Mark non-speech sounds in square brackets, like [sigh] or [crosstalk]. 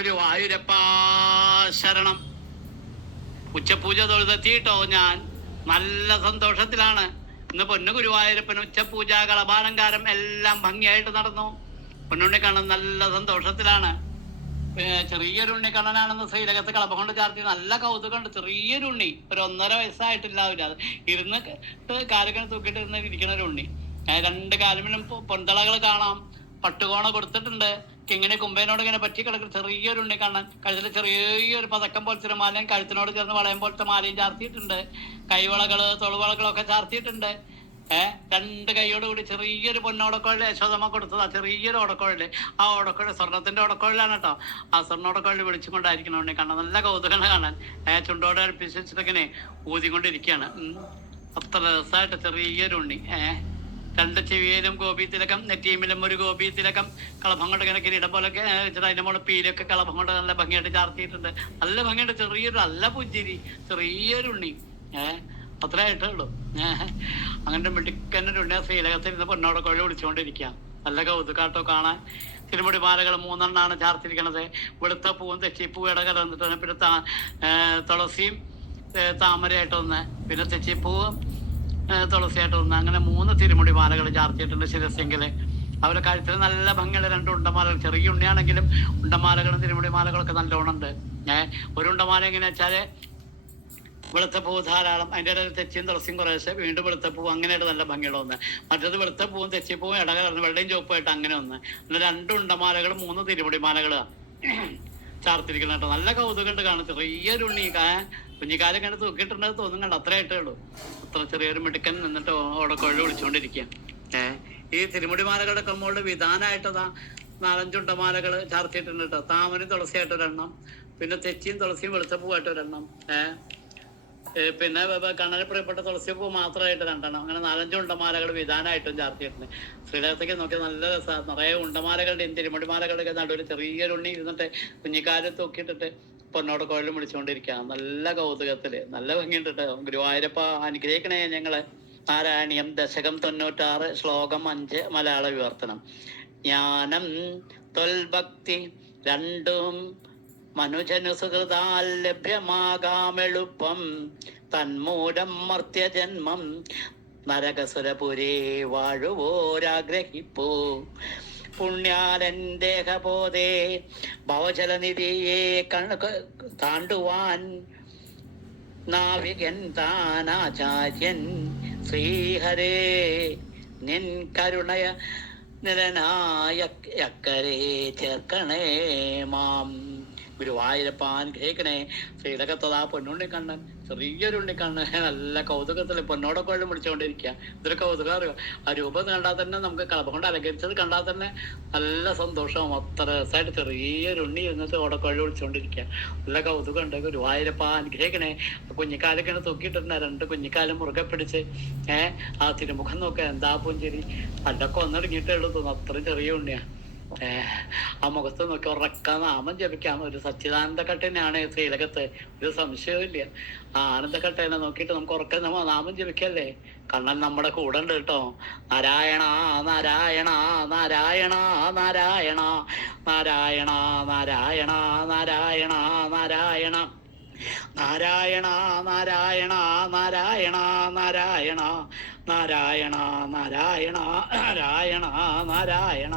ഗുരുവായൂരപ്പ ശരണം. ഉച്ചപൂജ തൊഴുതെത്തിയിട്ടോ ഞാൻ? നല്ല സന്തോഷത്തിലാണ്. ഇന്ന് പൊന്നു ഗുരുവായൂരപ്പൻ ഉച്ചപൂജ കളഭാലങ്കാരം എല്ലാം ഭംഗിയായിട്ട് നടന്നു. പൊന്നുണ്ണിക്കണ്ണൻ നല്ല സന്തോഷത്തിലാണ്. ചെറിയൊരു ഉണ്ണിക്കണ്ണനാണെന്ന് ശ്രീരകത്ത് കളഭം കൊണ്ട് ചാർത്തി നല്ല കൗതുകമുണ്ട്. ചെറിയൊരു ഉണ്ണി ഒരു ഒന്നര വയസ്സായിട്ടില്ലാവില്ല. ഇരുന്ന് ക- തൂക്കിട്ട് ഇരുന്ന് ഇരിക്കണ ഒരു ഉണ്ണി രണ്ട് കാലുമിലും പൊന്തളകൾ കാണാം. പട്ടുകോണ കൊടുത്തിട്ടുണ്ട്. ഇങ്ങനെ കുമ്പേനോട് ഇങ്ങനെ പറ്റി കിടക്കുന്ന. ചെറിയൊരു ഉണ്ണി കാണാൻ കഴുത്തിൽ ചെറിയൊരു പതക്കം പോലത്തെ മാലയും കഴുത്തിനോട് ചേർന്ന് വളയം പോലത്തെ മാലയും ചാർത്തിയിട്ടുണ്ട്. കൈവളകൾ തൊളുവളകളൊക്കെ ചാർത്തിയിട്ടുണ്ട്. ഏഹ് രണ്ട് കൈയോട് കൂടി ചെറിയൊരു പൊന്നോടക്കോഴിൽ യശോദമ്മ കൊടുത്തതാ. ചെറിയൊരു ഓടക്കോഴിൽ ആ ഓടക്കോഴി സ്വർണത്തിന്റെ ഓടക്കോഴിലാണ് കേട്ടോ. ആ സ്വർണ ഓടക്കോഴിൽ വിളിച്ചും കൊണ്ടായിരിക്കണം ഉണ്ണി കാണാൻ നല്ല കൗതുകമാണ് കാണാൻ ഏഹ് ചുണ്ടോടെ വെച്ചിട്ടൊക്കെ ഊതിക്കൊണ്ടിരിക്കുകയാണ്. അത്ര രസമായിട്ട് ചെറിയൊരു ഉണ്ണി. ഏഹ് രണ്ട് ചെവിയിലും ഗോപി തിലകം നെറ്റിയിലും ഒരു ഗോപി തിലകം. കളഭം കൊണ്ട് ഇങ്ങനെ കിരീടം പോലെ അതിന്റെ മുകളിൽ പീലൊക്കെ കളഭം കൊണ്ട് നല്ല ഭംഗിയായിട്ട് ചാർത്തിയിട്ടുണ്ട്. നല്ല ഭംഗിയുണ്ട്. ചെറിയൊരു നല്ല പുഞ്ചിരി ചെറിയൊരു ഉണ്ണി. ഏഹ് അത്രയായിട്ടേ ഉള്ളൂ അങ്ങനെ മിടുക്കന്റെ ഉണ്ണി ശ്രീലകത്തിൽ ഇരുന്ന് പൊന്നോടെ കൊഴി വിളിച്ചുകൊണ്ടിരിക്കുക നല്ല കൗതുകാട്ടോ കാണാൻ. തിരുമുടി മാലകൾ മൂന്നെണ്ണാണ് ചാർത്തിരിക്കണത്. വെളുത്ത പൂവും തെച്ചിപ്പൂ ഇടകലർന്നിട്ടാണ് പിന്നെ താ തുളസിയും താമരയായിട്ടൊന്ന്. പിന്നെ തെച്ചിപ്പൂവും തുളസിയായിട്ട് ഒന്ന് അങ്ങനെ മൂന്ന് തിരുമുടി മാലകൾ ചാർത്തിയിട്ടുണ്ട് ശിരസ്യെങ്കിൽ അവരുടെ കഴുത്തിൽ നല്ല ഭംഗിയുള്ള രണ്ട് ഉണ്ടമാലകൾ ചെറിയ ഉണ്ണിയാണെങ്കിലും ഉണ്ടമാലകളും തിരുമുടി മാലകളൊക്കെ നല്ല ഉണ്ട് ഏഹ് ഒരു ഉണ്ടമാല എങ്ങനെയാ വെച്ചാൽ വെളുത്തപ്പൂ ധാരാളം അതിന്റെ ഇടയിൽ തെച്ചിയും തുളസിയും കുറേശ്ശെ വീണ്ടും വെളുത്തപ്പൂ അങ്ങനെയായിട്ട് നല്ല ഭംഗിയുള്ള ഒന്ന്. മറ്റേത് വെളുത്തപ്പൂവും തെച്ചിപ്പൂവും ഇടകലർന്ന് വെള്ളയും ചുവപ്പായിട്ട് അങ്ങനെ ഒന്ന്. രണ്ട് ഉണ്ടമാലകളും മൂന്ന് തിരുമുടി മാലകൾ ചാർത്തിരിക്കണം കേട്ടോ നല്ല കൗതുകമുണ്ട് കാണും. ചെറിയൊരു ഉണ്ണി. കുഞ്ഞിക്കാലൊക്കെ കുഞ്ഞിക്കാലം കണ്ട് തൂക്കിയിട്ടുണ്ടെന്ന് തോന്നും കണ്ട? അത്ര ആയിട്ടേ ഉള്ളൂ. അത്ര ചെറിയൊരു മിടുക്കൻ നിന്നിട്ട് ഓടക്കൊഴി വിളിച്ചുകൊണ്ടിരിക്കുക ഏഹ് ഈ തിരുമുടി മാലകളുടെ കമ്മോളുടെ വിധാനമായിട്ടതാ നാലഞ്ചുണ്ടമാലകൾ ചാർത്തിയിട്ടുണ്ട് കേട്ടോ താമരയും തുളസിയായിട്ടൊരെണ്ണം. പിന്നെ തെച്ചിയും തുളസിയും വെളുത്തപ്പൂവായിട്ട് ഒരെണ്ണം ഏഹ് ഏഹ് പിന്നെ കണ്ണനെ പ്രിയപ്പെട്ട തുളസിപ്പൂ മാത്രമായിട്ട് രണ്ടെണ്ണം. അങ്ങനെ നാലഞ്ച് ഉണ്ടമാലകൾ വിധാനമായിട്ടും ചാർത്തിയിട്ടുണ്ട്. ശ്രീലകത്തേക്ക് നോക്കി നല്ല രസമാണ് നിറയെ ഉണ്ടമാലകളുടെ തിരുമുടിമാലകളുടെ നടുവിൽ ചെറിയൊരു ഉണ്ണി ഇരുന്നിട്ട് കുഞ്ഞിക്കാലത്ത് തൂക്കിയിട്ടിട്ട് പൊന്നോട് കോഴിലും വിളിച്ചുകൊണ്ടിരിക്കുക നല്ല കൗതുകത്തിൽ. നല്ല ഭംഗിയുണ്ട് ഗുരുവായൂരപ്പ അനുഗ്രഹിക്കണേ ഞങ്ങളെ. നാരായണീയം ദശകം തൊണ്ണൂറ്റാറ് ശ്ലോകം അഞ്ച് മലയാള വിവർത്തനം. ജ്ഞാനം തൊൽഭക്തി രണ്ടും മനുജനു സുഹൃതാൽ ലഭ്യമാകാമെളുപ്പം. തന്മൂലം മർത്യജന്മം നരകസുരപുരേ വാഴുവോരാഗ്രഹിപ്പൂ. പുണ്യാലൻ ഭവജലനിധിയെ താണ്ടുവാൻ. നാവികൻ താനാചാര്യൻ ശ്രീഹരേ നിൻ കരുണയ നിരനായ അക്കരെ ചേർക്കണേ മാം. ഗുരുവായൂരപ്പ അനുഗ്രഹിക്കണേ ശ്രീലകത്തതാ പൊന്നുണ്ണിക്കണ്ണൻ ചെറിയൊരു ഉണ്ണിക്കണ്ണൻ [laughs] നല്ല കൗതുകത്തിൽ പൊന്നോടൊക്കെ വിളിച്ചുകൊണ്ടിരിക്കുക ഇതൊരു കൗതുകം അറിയോ? ആ രൂപം കണ്ടാൽ തന്നെ നമുക്ക് കളഭം കൊണ്ട് അലങ്കരിച്ചത് കണ്ടാൽ തന്നെ നല്ല സന്തോഷം. അത്ര രസമായിട്ട് ചെറിയൊരു ഉണ്ണി ഇരുന്നിട്ട് ഓടക്കൊഴി വിളിച്ചുകൊണ്ടിരിക്കുക നല്ല കൗതുകം ഉണ്ട് ഗുരുവായൂരപ്പ അനുഗ്രഹിക്കണേ ഇങ്ങനെ തൂക്കിയിട്ടുണ്ട് രണ്ട് കുഞ്ഞിക്കാലം മുറുകെ പിടിച്ച് ഏഹ് ആ തിരുമുഖം നോക്കുക എന്താ പൂഞ്ചേരി? പണ്ടൊക്കെ ഒന്നടങ്ങിയിട്ടേ ഉള്ളൂ തോന്നുന്നു. അത്രയും ചെറിയ ഉണ്ണിയാ. ഏഹ് ആ മുഖത്ത് നോക്കി ഉറക്ക നാമം ജപിക്കാം ഒരു സച്ചിദാനന്ദ കട്ടനാണ് ശ്രീലകത്ത് ഒരു സംശയവും ഇല്ല ആ ആനന്ദക്കട്ടേനെ നോക്കിയിട്ട് നമുക്ക് ഉറക്ക നാമം ജപിക്കല്ലേ കണ്ണൻ നമ്മുടെ കൂടെ ഉണ്ട് കേട്ടോ നാരായണ നാരായണ നാരായണ നാരായണ നാരായണ നാരായണ നാരായണ നാരായണ നാരായണ നാരായണ നാരായണ നാരായണ നാരായണ നാരായണ നാരായണ നാരായണ